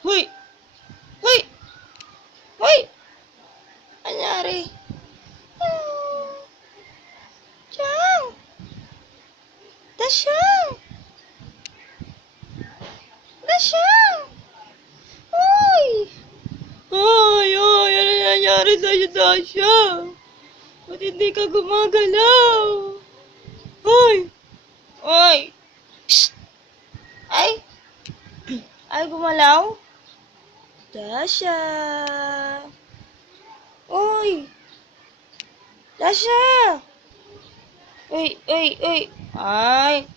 Hoy! Hoy! Hoy! Anyari? Chang! Dasyang! Dasyang! Hoy! Ay, ay, ano nangyari sa'yo, Dasha? Ba't hindi ka gumagalaw? Hoy! Hoy! Psst! Ay! Ay, gumalaw? Dasha! Uy! Dasha! Uy, uy, uy! Ay!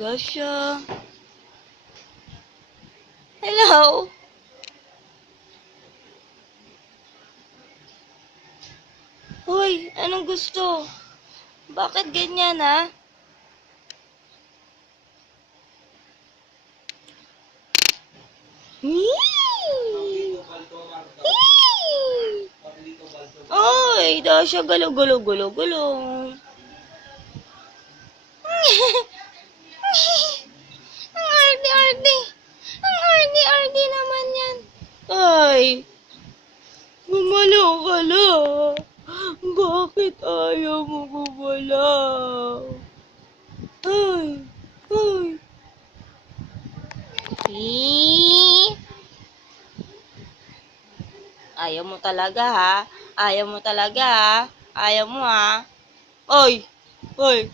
Dasha! Hello? Hoy, anong gusto? Bakit ganyan, ha? Ay, Dasha, gulo, gulo, gulo, gulo. Ang ardi-ardi. Ang ardi-ardi naman yan. Ay, gumalaw ka na. Bakit ayaw mo gumalaw? Ay, ay. Ayaw mo talaga, ha? Ayaw mo talaga, ha? Ayaw mo, ha? Oy! Oy!